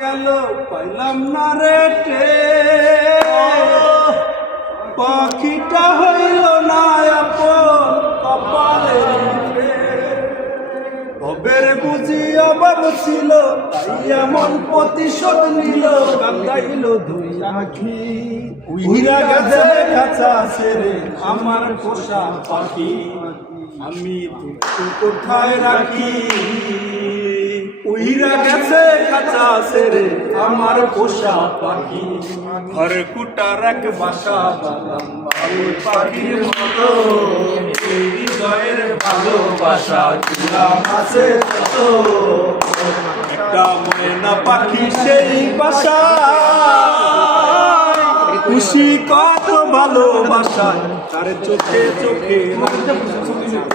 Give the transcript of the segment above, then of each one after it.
গেল পাইলাম না রে পাখিটা হইল না আপন কপালে ভবের বুঝি অভাব ছিল তাই এমন প্রতিশোধ নিল কান্দাইল দুই আখি উইরা গেছে খাঁচা ছেড়ে আমার পোষা পাখি আমি তো কোথায় রাখি উইরা গেছে খাঁচা ছেড়ে আমার পোষা পাখি ঘর কুটার এক বাসা বানাম বাবুই পাখির মতো হৃদয়ের ভালোবাসা দিলাম আছে কত একটা ময়না পাখি সেই বাসা খুশি কত ভালোবাসায় তার চোখে চোখে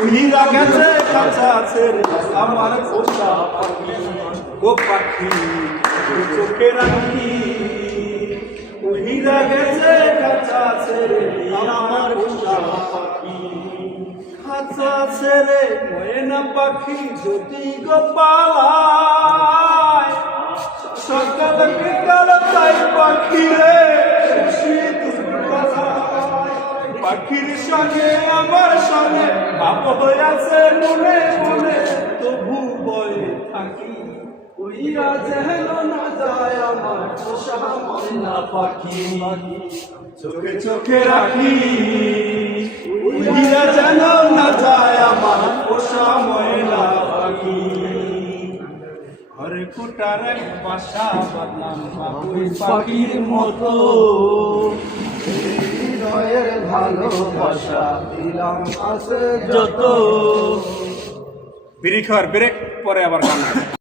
উইরা গেছে খাঁচা ছেড়ে আমার পোষা পাখি ও পাখি চোখে রাখি উইরা গেছে খাঁচা ছেড়ে আমার পোষা পাখি খাঁচা ছেড়ে ময়না পাখি যদি গো পালায় সকাল বিকাল তাই পাখি রে পাখির সঙ্গে আমার সঙ্গে ভাব হইয়াছে মনে মনে তবু বয়ে থাকি উইরা যেন না যায় আমার পোষা ময়না পাখি চোখে চোখে রাখি উইরা যেন না যায় আমার পোষা ময়না পাখি ঘরে কুটার এক বাসা বানাম বাবুই পাখির মতো হৃদয়ের ভালোবাসা দিলাম আছে যত বিড়ি খাওয়ার ব্রেক পরে আবার গান